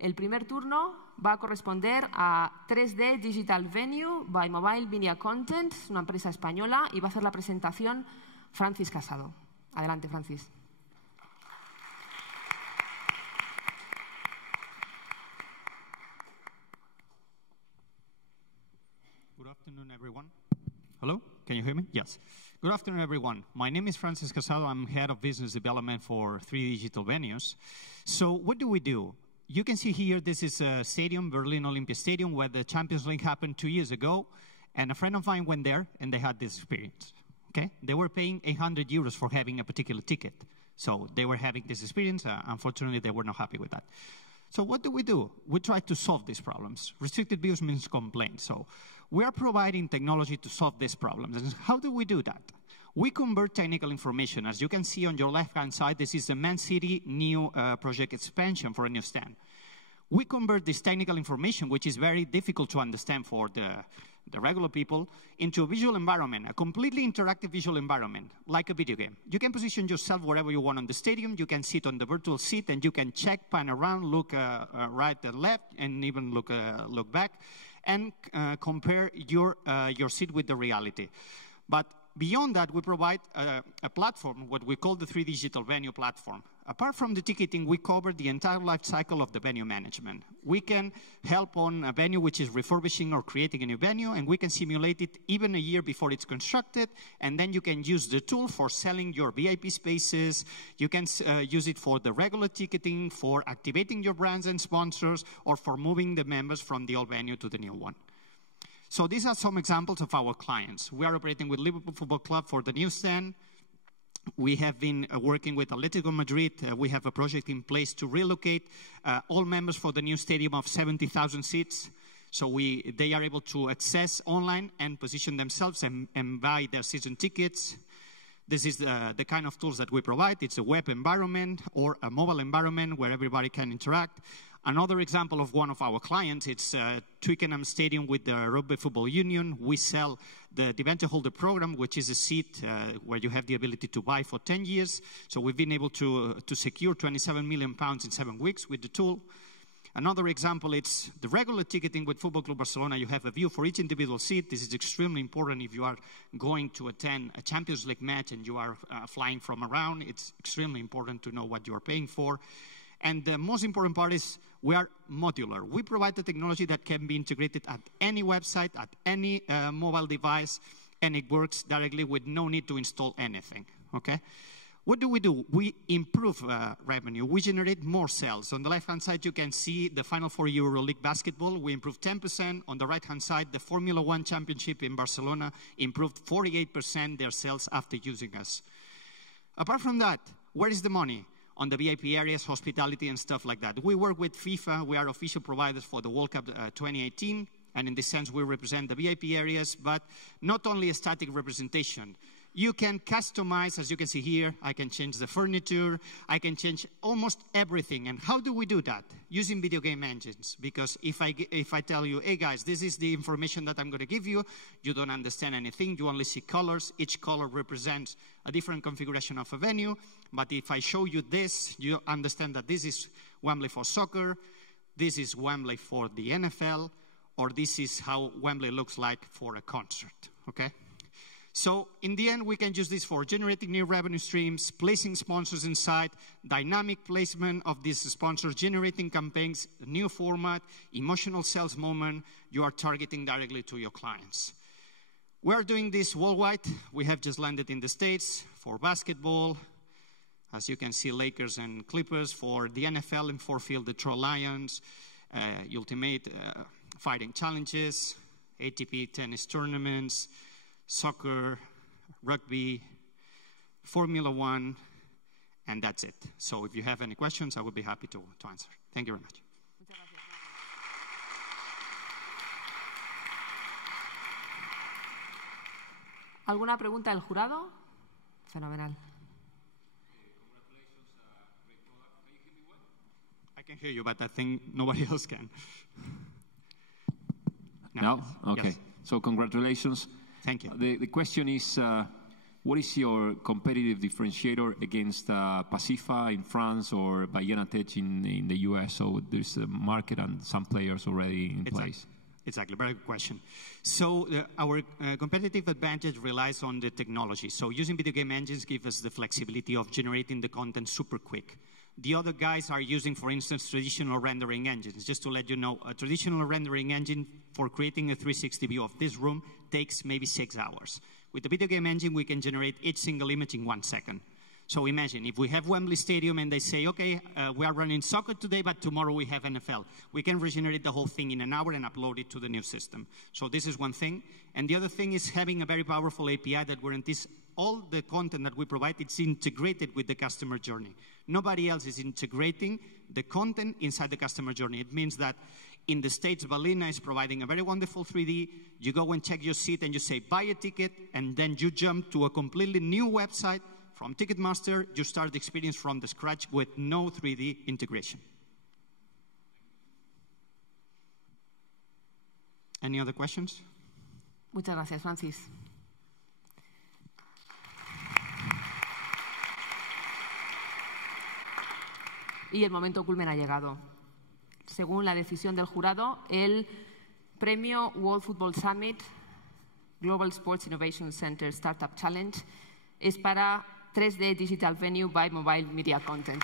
El primer turno va a corresponder a 3D Digital Venue by Mobile Media Content, una empresa española, y va a hacer la presentación Francis Casado. Adelante, Francis. Good afternoon, everyone. Hello, can you hear me? Yes. Good afternoon, everyone. My name is Francis Casado. I'm head of business development for 3D Digital Venues. So what do? You can see here, this is a stadium, Berlin Olympia Stadium, where the Champions League happened 2 years ago. And a friend of mine went there, and they had this experience. Okay? They were paying 800 euros for having a particular ticket. So they were having this experience. Unfortunately, they were not happy with that. So what do? We try to solve these problems. Restricted views means complaints. So we are providing technology to solve these problems. And how do we do that? We convert technical information. As you can see on your left-hand side, this is the Man City new project expansion for a new stand. We convert this technical information, which is very difficult to understand for the regular people, into a visual environment, a completely interactive visual environment, like a video game. You can position yourself wherever you want on the stadium. You can sit on the virtual seat, and you can check, pan around, look right and left, and even look back, and compare your seat with the reality. But beyond that, we provide a platform, what we call the 3D Digital Venue platform. Apart from the ticketing, we cover the entire life cycle of the venue management. We can help on a venue which is refurbishing or creating a new venue, and we can simulate it even a year before it's constructed, and then you can use the tool for selling your VIP spaces. You can use it for the regular ticketing, for activating your brands and sponsors, or for moving the members from the old venue to the new one. So these are some examples of our clients. We are operating with Liverpool Football Club for the new stand. We have been working with Atletico Madrid. We have a project in place to relocate all members for the new stadium of 70,000 seats. So they are able to access online and position themselves and buy their season tickets. This is the kind of tools that we provide. It's a web environment or a mobile environment where everybody can interact. Another example of one of our clients, it's Twickenham Stadium with the Rugby Football Union. We sell the debenture holder program, which is a seat where you have the ability to buy for 10 years. So we've been able to secure £27 million in 7 weeks with the tool. Another example, it's the regular ticketing with Football Club Barcelona. You have a view for each individual seat. This is extremely important if you are going to attend a Champions League match and you are flying from around. It's extremely important to know what you are paying for. And the most important part is we are modular. We provide the technology that can be integrated at any website, at any mobile device, and it works directly with no need to install anything, okay? What do? We improve revenue. We generate more sales. On the left-hand side, you can see the Final Four EuroLeague basketball. We improved 10%. On the right-hand side, the Formula 1 Championship in Barcelona improved 48% their sales after using us. Apart from that, where is the money? On the VIP areas, hospitality, and stuff like that. We work with FIFA. We are official providers for the World Cup 2018. And in this sense, we represent the VIP areas, but not only a static representation. You can customize, as you can see here, I can change the furniture, I can change almost everything. And how do we do that? Using video game engines. Because if I tell you, hey guys, this is the information that I'm going to give you, you don't understand anything, you only see colors. Each color represents a different configuration of a venue. But if I show you this, you understand that this is Wembley for soccer, this is Wembley for the NFL, or this is how Wembley looks like for a concert, okay? So in the end, we can use this for generating new revenue streams, placing sponsors inside, dynamic placement of these sponsors, generating campaigns, new format, emotional sales moment. You are targeting directly to your clients. We are doing this worldwide. We have just landed in the States for basketball. As you can see, Lakers and Clippers. For the NFL in Ford Field, the Detroit Lions, Ultimate Fighting Challenges, ATP tennis tournaments, soccer, rugby, Formula 1, and that's it. So if you have any questions, I would be happy to answer. Thank you very much. ¿Alguna pregunta del jurado? Fenomenal. I can hear you, but I think nobody else can. No? Okay. Yes. So congratulations. Thank you. The question is, What is your competitive differentiator against Pacifa in France or Ballena Tech in the US? So there's a market and some players already in place. Exactly, very good question. So our competitive advantage relies on the technology. So using video game engines gives us the flexibility of generating the content super quick. The other guys are using, for instance, traditional rendering engines. Just to let you know, a traditional rendering engine for creating a 360 view of this room takes maybe 6 hours. With the video game engine, we can generate each single image in 1 second. So imagine, if we have Wembley Stadium and they say, okay, we are running soccer today, but tomorrow we have NFL. We can regenerate the whole thing in an hour and upload it to the new system. So this is one thing. And the other thing is having a very powerful API that guarantees all the content that we provide, it's integrated with the customer journey. Nobody else is integrating the content inside the customer journey. It means that in the States, Ballena is providing a very wonderful 3D. You go and check your seat and you say, buy a ticket, and then you jump to a completely new website from Ticketmaster. You start the experience from the scratch with no 3D integration. Any other questions? Muchas gracias, Francis. Y el momento culmen ha llegado. Según la decisión del jurado, el premio World Football Summit Global Sports Innovation Center Startup Challenge es para 3D Digital Venue by Mobile Media Content.